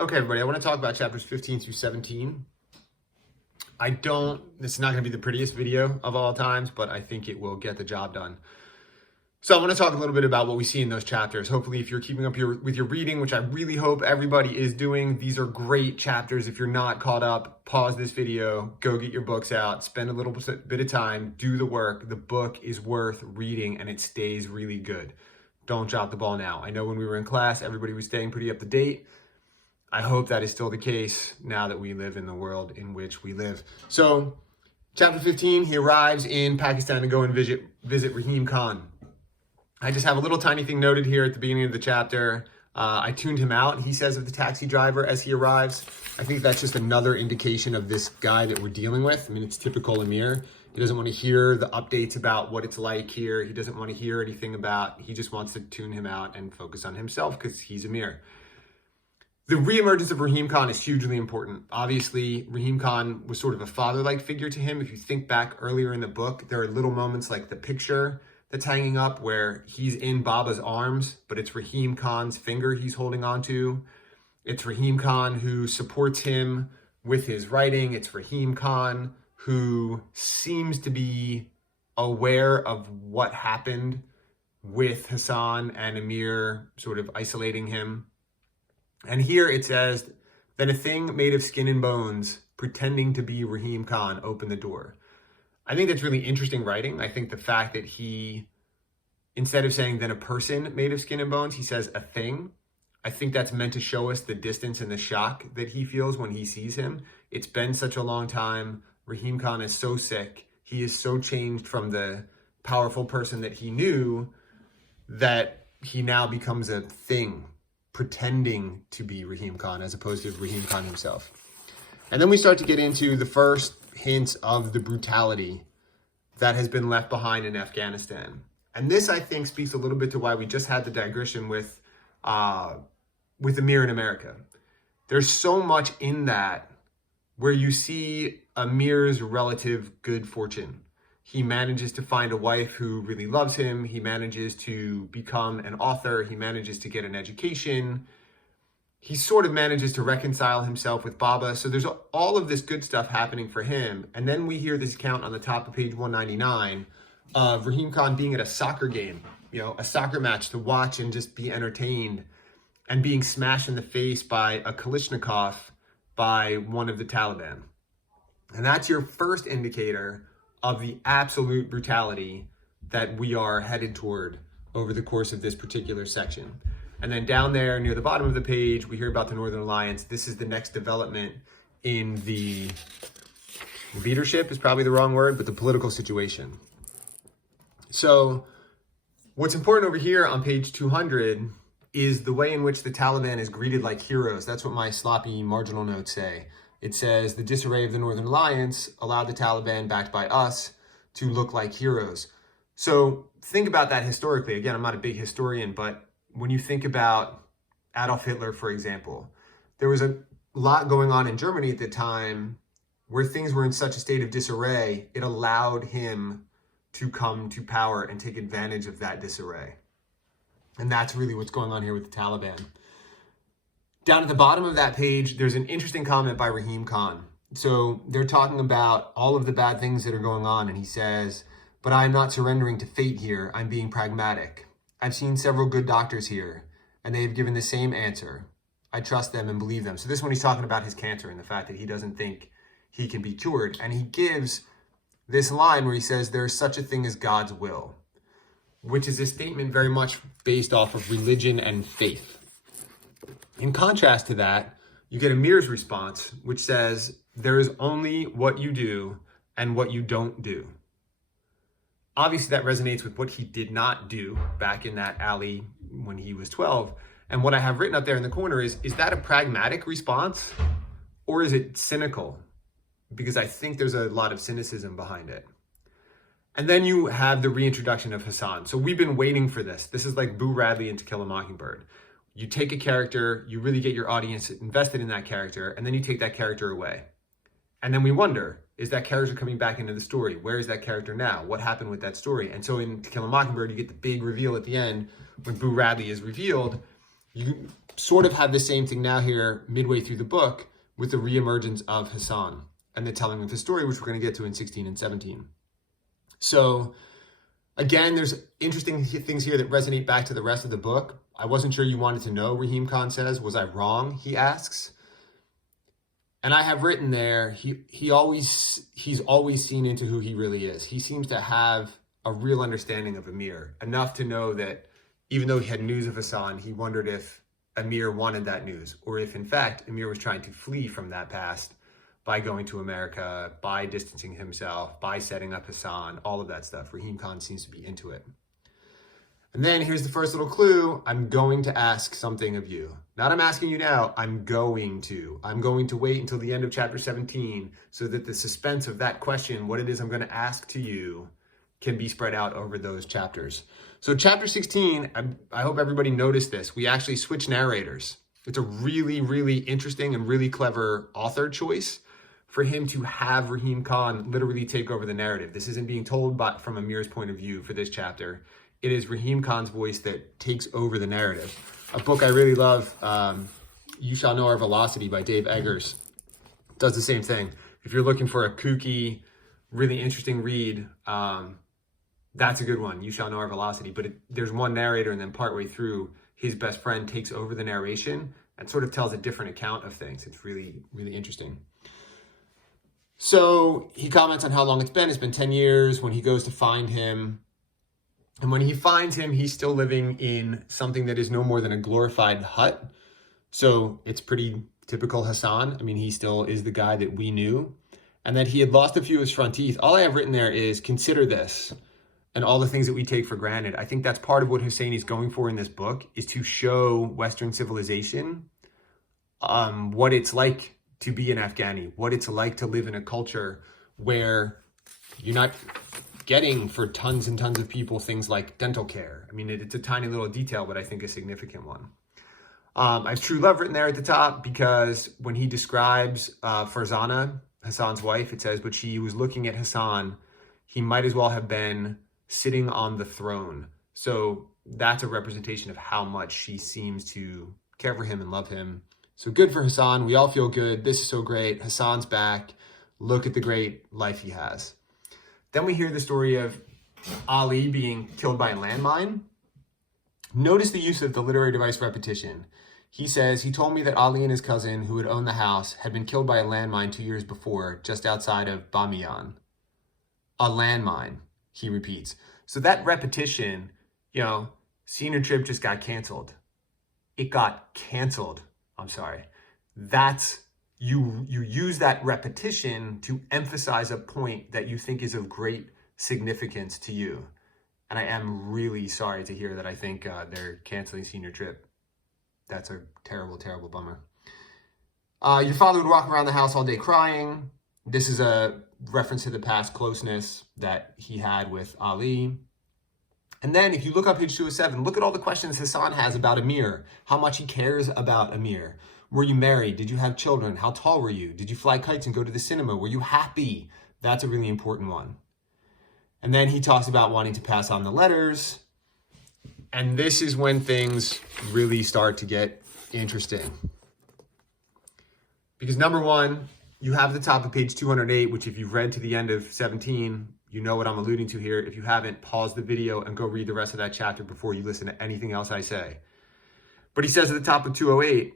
Okay, everybody, I want to talk about chapters 15 through 17. This is not going to be the prettiest video of all times, but I think it will get the job done. So I want to talk a little bit about what we see in those chapters. Hopefully, if you're keeping up with your reading, which I really hope everybody is doing, these are great chapters. If you're not caught up, pause this video, go get your books out, spend a little bit of time, do the work. The book is worth reading and it stays really good. Don't drop the ball now. I know when we were in class, everybody was staying pretty up to date. I hope that is still the case now that we live in the world in which we live. So, chapter 15, he arrives in Pakistan to go and visit Rahim Khan. I just have a little tiny thing noted here at the beginning of the chapter. I tuned him out, he says, of the taxi driver as he arrives. I think that's just another indication of this guy that we're dealing with. I mean, it's typical Amir. He doesn't want to hear the updates about what it's like here. He doesn't want to hear anything he just wants to tune him out and focus on himself because he's Amir. The reemergence of Rahim Khan is hugely important. Obviously, Rahim Khan was sort of a father-like figure to him. If you think back earlier in the book, there are little moments like the picture that's hanging up where he's in Baba's arms, but it's Rahim Khan's finger he's holding onto. It's Rahim Khan who supports him with his writing. It's Rahim Khan who seems to be aware of what happened with Hassan and Amir sort of isolating him. And here it says, then a thing made of skin and bones, pretending to be Rahim Khan, opened the door. I think that's really interesting writing. I think the fact that he, instead of saying then a person made of skin and bones, he says a thing. I think that's meant to show us the distance and the shock that he feels when he sees him. It's been such a long time. Rahim Khan is so sick. He is so changed from the powerful person that he knew that he now becomes a thing, pretending to be Rahim Khan as opposed to Rahim Khan himself. And then we start to get into the first hints of the brutality that has been left behind in Afghanistan. And this, I think, speaks a little bit to why we just had the digression with Amir in America. There's so much in that where you see Amir's relative good fortune. He manages to find a wife who really loves him. He manages to become an author. He manages to get an education. He sort of manages to reconcile himself with Baba. So there's all of this good stuff happening for him. And then we hear this account on the top of page 199 of Rahim Khan being at a soccer game, a soccer match to watch and just be entertained, and being smashed in the face by a Kalashnikov by one of the Taliban. And that's your first indicator of the absolute brutality that we are headed toward over the course of this particular section. And then down there near the bottom of the page, we hear about the Northern Alliance. This is the next development in the leadership is probably the wrong word, but the political situation. So what's important over here on page 200 is the way in which the Taliban is greeted like heroes. That's what my sloppy marginal notes say. It says, the disarray of the Northern Alliance allowed the Taliban, backed by us, to look like heroes. So think about that historically. Again, I'm not a big historian, but when you think about Adolf Hitler, for example, there was a lot going on in Germany at the time where things were in such a state of disarray, it allowed him to come to power and take advantage of that disarray. And that's really what's going on here with the Taliban. Down at the bottom of that page, there's an interesting comment by Rahim Khan. So they're talking about all of the bad things that are going on, and he says, but I'm not surrendering to fate here. I'm being pragmatic. I've seen several good doctors here, and they have given the same answer. I trust them and believe them. So this one, he's talking about his cancer and the fact that he doesn't think he can be cured. And he gives this line where he says, there is such a thing as God's will, which is a statement very much based off of religion and faith. In contrast to that, you get Amir's response, which says, there is only what you do and what you don't do. Obviously, that resonates with what he did not do back in that alley when he was 12. And what I have written up there in the corner is that a pragmatic response or is it cynical? Because I think there's a lot of cynicism behind it. And then you have the reintroduction of Hassan. So we've been waiting for this. This is like Boo Radley in To Kill a Mockingbird. You take a character, you really get your audience invested in that character, and then you take that character away. And then we wonder, is that character coming back into the story? Where is that character now? What happened with that story? And so in To Kill a Mockingbird, you get the big reveal at the end when Boo Radley is revealed. You sort of have the same thing now here midway through the book with the reemergence of Hassan and the telling of his story, which we're going to get to in 16 and 17. So again, there's interesting things here that resonate back to the rest of the book. I wasn't sure you wanted to know, Rahim Khan says. Was I wrong? He asks. And I have written there, he's always seen into who he really is. He seems to have a real understanding of Amir, enough to know that even though he had news of Hassan, he wondered if Amir wanted that news, or if in fact Amir was trying to flee from that past by going to America, by distancing himself, by setting up Hassan, all of that stuff. Rahim Khan seems to be into it. And then here's the first little clue. I'm going to ask something of you. Not I'm asking you now, I'm going to. I'm going to wait until the end of chapter 17 so that the suspense of that question, what it is I'm going to ask to you, can be spread out over those chapters. So chapter 16, I hope everybody noticed this. We actually switch narrators. It's a really, really interesting and really clever author choice for him to have Rahim Khan literally take over the narrative. This isn't being told from Amir's point of view for this chapter. It is Rahim Khan's voice that takes over the narrative. A book I really love, You Shall Know Our Velocity by Dave Eggers, does the same thing. If you're looking for a kooky, really interesting read, that's a good one, You Shall Know Our Velocity. But there's one narrator, and then partway through, his best friend takes over the narration and sort of tells a different account of things. It's really, really interesting. So he comments on how long it's been. It's been 10 years when he goes to find him. And when he finds him, he's still living in something that is no more than a glorified hut. So it's pretty typical Hassan. I mean, he still is the guy that we knew. And that he had lost a few of his front teeth. All I have written there is consider this and all the things that we take for granted. I think that's part of what Hussein is going for in this book, is to show Western civilization what it's like to be an Afghani, what it's like to live in a culture where you're not getting for tons and tons of people things like dental care. I mean, it's a tiny little detail, but I think a significant one. I have true love written there at the top because when he describes Farzana, Hassan's wife, it says, but she was looking at Hassan, he might as well have been sitting on the throne. So that's a representation of how much she seems to care for him and love him. So good for Hassan. We all feel good. This is so great. Hassan's back. Look at the great life he has. Then we hear the story of Ali being killed by a landmine. Notice the use of the literary device repetition. He says, he told me that Ali and his cousin, who had owned the house, had been killed by a landmine 2 years before, just outside of Bamiyan. A landmine, he repeats. So that repetition, senior trip just got canceled. It got canceled. I'm sorry. That's, you use that repetition to emphasize a point that you think is of great significance to you. And I am really sorry to hear that. I think they're canceling senior trip. That's a terrible, terrible bummer. Your father would walk around the house all day crying. This is a reference to the past closeness that he had with Ali. And then if you look up page 207, look at all the questions Hassan has about Amir, how much he cares about Amir. Were you married? Did you have children? How tall were you? Did you fly kites and go to the cinema? Were you happy? That's a really important one. And then he talks about wanting to pass on the letters. And this is when things really start to get interesting. Because number one, you have the top of page 208, which if you've read to the end of 17, you know what I'm alluding to here. If you haven't, pause the video and go read the rest of that chapter before you listen to anything else I say. But he says at the top of 208,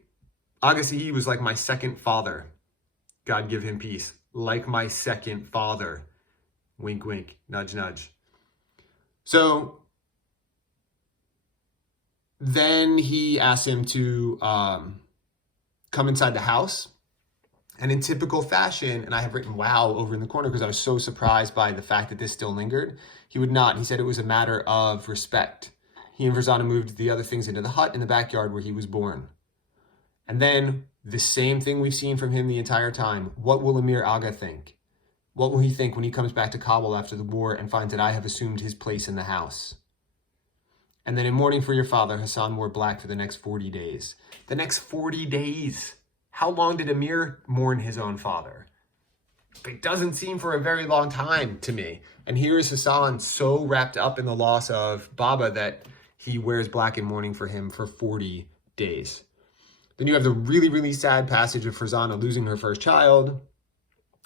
Agassi was like my second father. God give him peace. Like my second father. Wink, wink, nudge, nudge. So then he asks him to come inside the house. And in typical fashion, and I have written wow over in the corner because I was so surprised by the fact that this still lingered, he would not. He said it was a matter of respect. He and Farzana moved the other things into the hut in the backyard where he was born. And then the same thing we've seen from him the entire time. What will Amir Aga think? What will he think when he comes back to Kabul after the war and finds that I have assumed his place in the house? And then in mourning for your father, Hassan wore black for the next 40 days. The next 40 days. How long did Amir mourn his own father? It doesn't seem for a very long time to me. And here is Hassan so wrapped up in the loss of Baba that he wears black in mourning for him for 40 days. Then you have the really, really sad passage of Farzana losing her first child,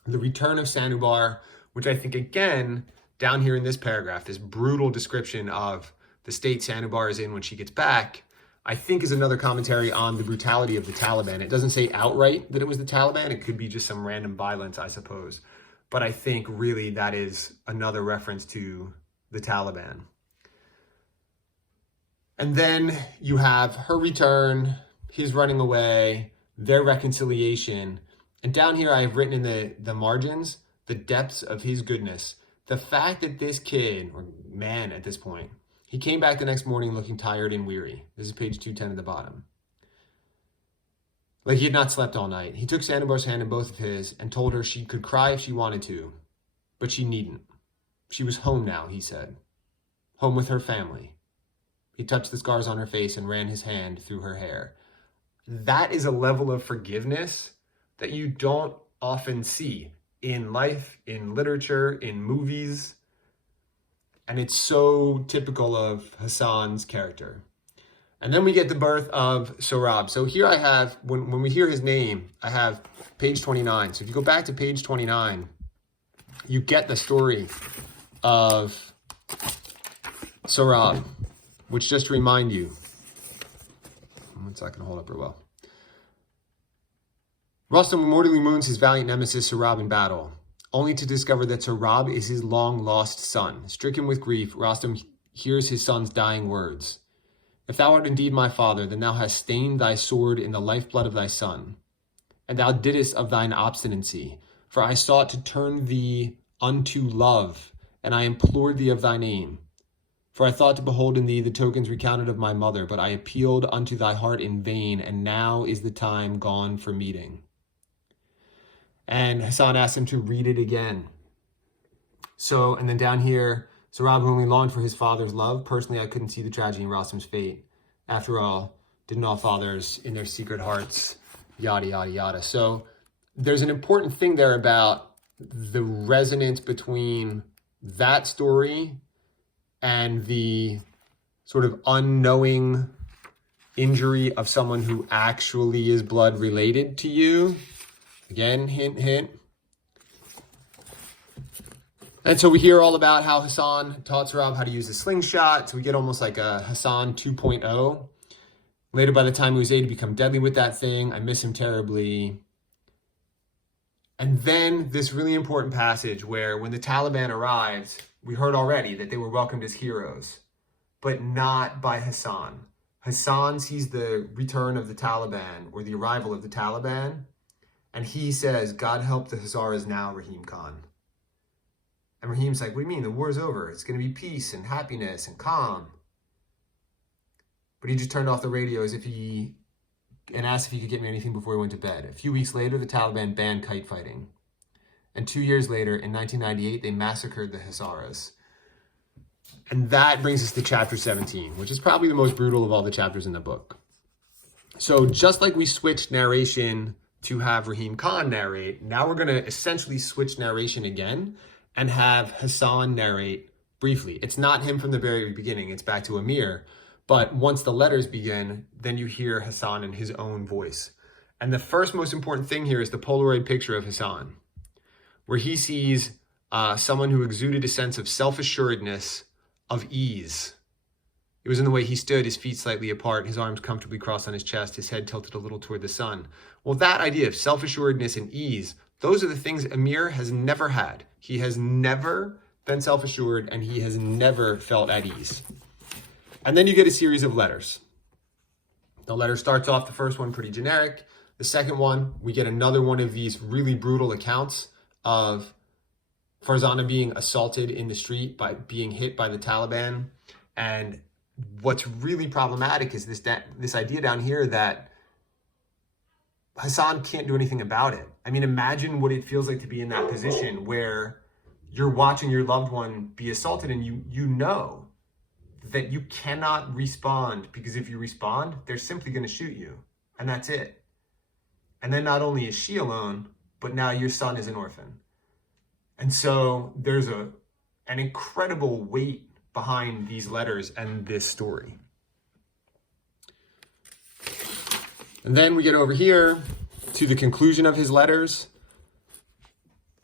the return of Sanubar, which I think, again, down here in this paragraph, this brutal description of the state Sanubar is in when she gets back, I think is another commentary on the brutality of the Taliban. It doesn't say outright that it was the Taliban. It could be just some random violence, I suppose. But I think really that is another reference to the Taliban. And then you have her return, his running away, their reconciliation. And down here, I've written in the margins, the depths of his goodness. The fact that this kid, or man at this point, he came back the next morning looking tired and weary. This is page 210 at the bottom. Like he had not slept all night. He took Sanubar's hand in both of his and told her she could cry if she wanted to, but she needn't. She was home now, he said. Home with her family. He touched the scars on her face and ran his hand through her hair. That is a level of forgiveness that you don't often see in life, in literature, in movies. And it's so typical of Hassan's character. And then we get the birth of Sohrab. So here I have, when we hear his name, I have page 29. So if you go back to page 29, you get the story of Sohrab, which, just to remind you, it's not going to hold up real well. Rustam mortally wounds his valiant nemesis Sohrab in battle, only to discover that Sohrab is his long-lost son. Stricken with grief, Rustam hears his son's dying words. If thou art indeed my father, then thou hast stained thy sword in the lifeblood of thy son. And thou didst of thine obstinacy, for I sought to turn thee unto love, and I implored thee of thy name. For I thought to behold in thee the tokens recounted of my mother, but I appealed unto thy heart in vain, and now is the time gone for meeting. And Hassan asked him to read it again. So, and then down here, Sohrab who only longed for his father's love. Personally, I couldn't see the tragedy in Rostam's fate. After all, didn't all fathers in their secret hearts, yada, yada, yada. So there's an important thing there about the resonance between that story and the sort of unknowing injury of someone who actually is blood related to you. Again, hint, hint. And so we hear all about how Hassan taught Sohrab how to use a slingshot. So we get almost like a Hassan 2.0. Later, by the time he was 8, he become deadly with that thing. I miss him terribly. And then this really important passage where when the Taliban arrived, we heard already that they were welcomed as heroes, but not by Hassan. Hassan sees the return of the Taliban, or the arrival of the Taliban, and he says, God help the Hazaras now, Rahim Khan. And Rahim's like, what do you mean? The war's over. It's going to be peace and happiness and calm. But he just turned off the radio and asked if he could get me anything before he went to bed. A few weeks later, the Taliban banned kite fighting. And 2 years later, in 1998, they massacred the Hazaras. And that brings us to chapter 17, which is probably the most brutal of all the chapters in the book. So just like we switched narration to have Rahim Khan narrate, now we're going to essentially switch narration again and have Hassan narrate briefly. It's not him from the very beginning. It's back to Amir. But once the letters begin, then you hear Hassan in his own voice. And the first most important thing here is the Polaroid picture of Hassan, where he sees someone who exuded a sense of self-assuredness, of ease. It was in the way he stood, his feet slightly apart, his arms comfortably crossed on his chest, his head tilted a little toward the sun. Well, that idea of self-assuredness and ease, those are the things Amir has never had. He has never been self-assured, and he has never felt at ease. And then you get a series of letters. The letter starts off, the first one pretty generic. The second one, we get another one of these really brutal accounts of Farzana being assaulted in the street by being hit by the Taliban. And what's really problematic is this idea down here that Hassan can't do anything about it. I mean, imagine what it feels like to be in that position where you're watching your loved one be assaulted and you know that you cannot respond, because if you respond, they're simply going to shoot you, and that's it. And then not only is she alone, but now your son is an orphan. And so there's an incredible weight behind these letters and this story. And then we get over here to the conclusion of his letters.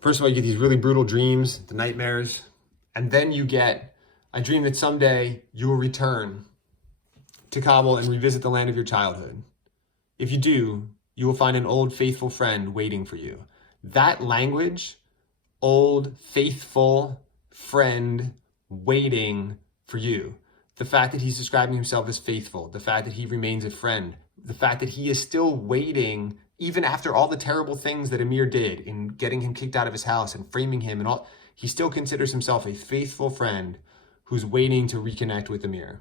First of all, you get these really brutal dreams, the nightmares. And then you get, I dream that someday you will return to Kabul and revisit the land of your childhood. If you do, you will find an old faithful friend waiting for you. That language, old faithful friend waiting for you. The fact that he's describing himself as faithful, the fact that he remains a friend, the fact that he is still waiting even after all the terrible things that Amir did in getting him kicked out of his house and framing him and all, he still considers himself a faithful friend who's waiting to reconnect with Amir.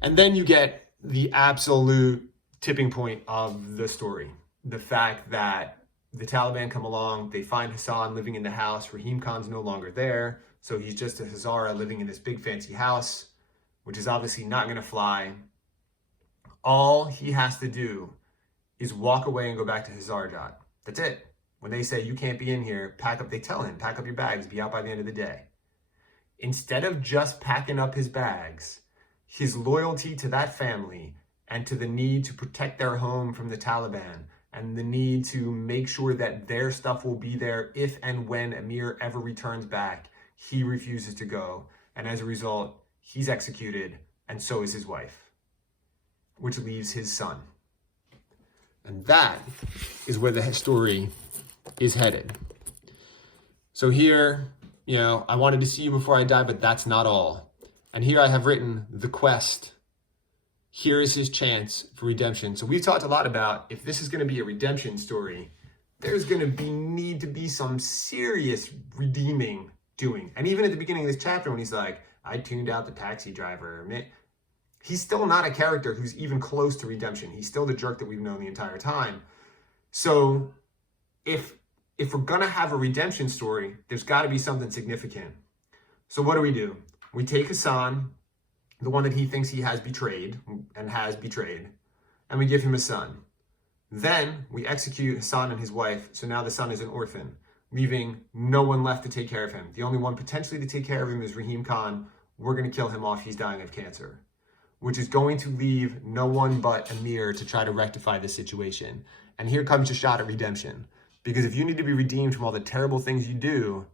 And then you get the absolute tipping point of the story. The fact that the Taliban come along, they find Hassan living in the house. Rahim Khan's no longer there. So he's just a Hazara living in this big fancy house, which is obviously not going to fly. All he has to do is walk away and go back to Hazarajat. That's it. When they say, you can't be in here, pack up, they tell him, pack up your bags, be out by the end of the day. Instead of just packing up his bags, his loyalty to that family and to the need to protect their home from the Taliban and the need to make sure that their stuff will be there if and when Amir ever returns back, he refuses to go. And as a result, he's executed, and so is his wife, which leaves his son. And that is where the story is headed. So here, I wanted to see you before I die, but that's not all. And here I have written the quest. Here is his chance for redemption. So we've talked a lot about if this is going to be a redemption story, there's going to need to be some serious redeeming doing. And even at the beginning of this chapter, when he's like, I tuned out the taxi driver, he's still not a character who's even close to redemption. He's still the jerk that we've known the entire time. So if we're going to have a redemption story, there's got to be something significant. So what do? We take Hassan, the one that he thinks he has betrayed, and we give him a son. Then we execute Hassan and his wife, so now the son is an orphan, leaving no one left to take care of him. The only one potentially to take care of him is Rahim Khan. We're going to kill him off. He's dying of cancer, which is going to leave no one but Amir to try to rectify the situation. And here comes your shot at redemption. Because if you need to be redeemed from all the terrible things you do,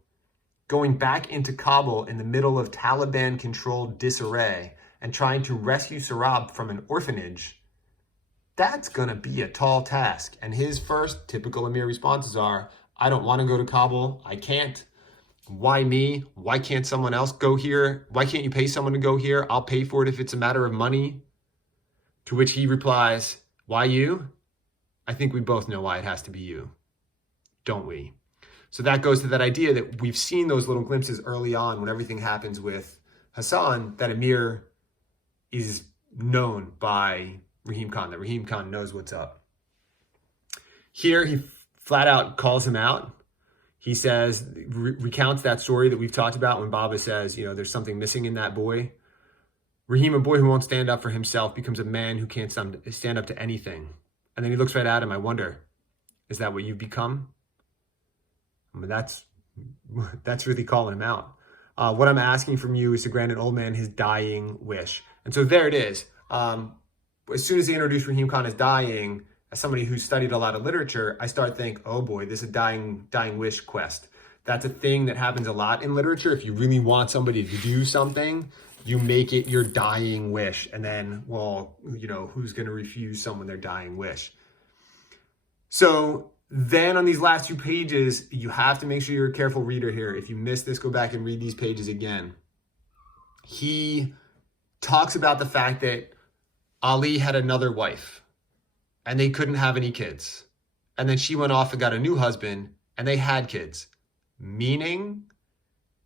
going back into Kabul in the middle of Taliban-controlled disarray and trying to rescue Sarab from an orphanage, that's going to be a tall task. And his first typical Amir responses are, I don't want to go to Kabul. I can't. Why me? Why can't someone else go here? Why can't you pay someone to go here? I'll pay for it if it's a matter of money. To which he replies, why you? I think we both know why it has to be you, don't we? So that goes to that idea that we've seen those little glimpses early on when everything happens with Hassan, that Amir is known by Rahim Khan, that Rahim Khan knows what's up. Here he flat out calls him out. He says, recounts that story that we've talked about when Baba says, there's something missing in that boy. Rahim, a boy who won't stand up for himself, becomes a man who can't stand up to anything. And then he looks right at him. I wonder, is that what you've become? That's really calling him out. What I'm asking from you is to grant an old man his dying wish. And so there it is. As soon as they introduce Rahim Khan as dying, as somebody who's studied a lot of literature, I start thinking, oh boy, this is a dying wish quest. That's a thing that happens a lot in literature. If you really want somebody to do something, you make it your dying wish. And then, who's going to refuse someone their dying wish? So then on these last 2 pages, you have to make sure you're a careful reader here. If you miss this, go back and read these pages again. He talks about the fact that Ali had another wife and they couldn't have any kids. And then she went off and got a new husband and they had kids, meaning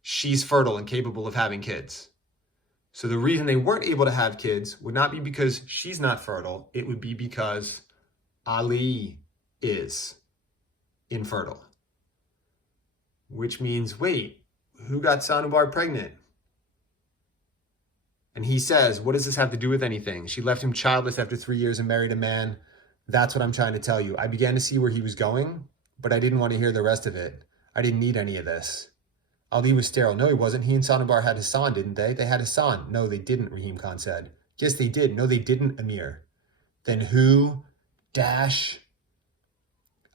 she's fertile and capable of having kids. So the reason they weren't able to have kids would not be because she's not fertile. It would be because Ali is infertile. Which means, wait, who got Sanubar pregnant? And he says, what does this have to do with anything? She left him childless after 3 years and married a man. That's what I'm trying to tell you. I began to see where he was going, but I didn't want to hear the rest of it. I didn't need any of this. Ali was sterile. No, he wasn't. He and Sanubar had Hassan, didn't they? They had Hassan. No, they didn't, Rahim Khan said. Yes, they did. No, they didn't, Amir. then who dash,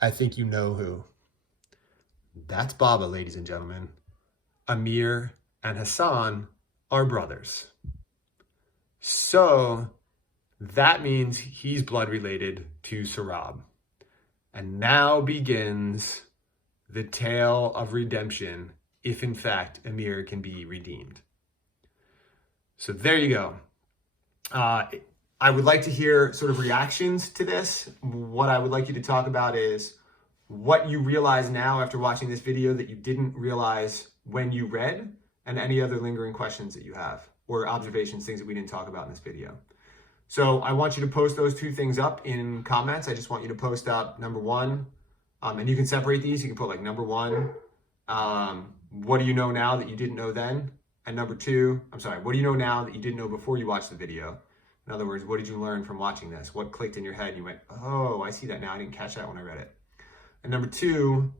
I think you know who. That's Baba, ladies and gentlemen. Amir and Hassan are brothers. So that means he's blood related to Sarab. And now begins the tale of redemption, if in fact Amir can be redeemed. So there you go. I would like to hear sort of reactions to this. What I would like you to talk about is what you realize now after watching this video that you didn't realize when you read, and any other lingering questions that you have, or observations, things that we didn't talk about in this video. So I want you to post those two things up in comments. I just want you to post up number one, and you can separate these. You can put like number one, what do you know now that you didn't know then? And number two, what do you know now that you didn't know before you watched the video? In other words, what did you learn from watching this? What clicked in your head and you went, oh, I see that now. I didn't catch that when I read it. And number two,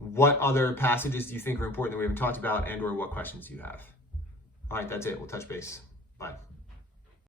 what other passages do you think are important that we haven't talked about, and or what questions do you have? All right, that's it. We'll touch base. Bye.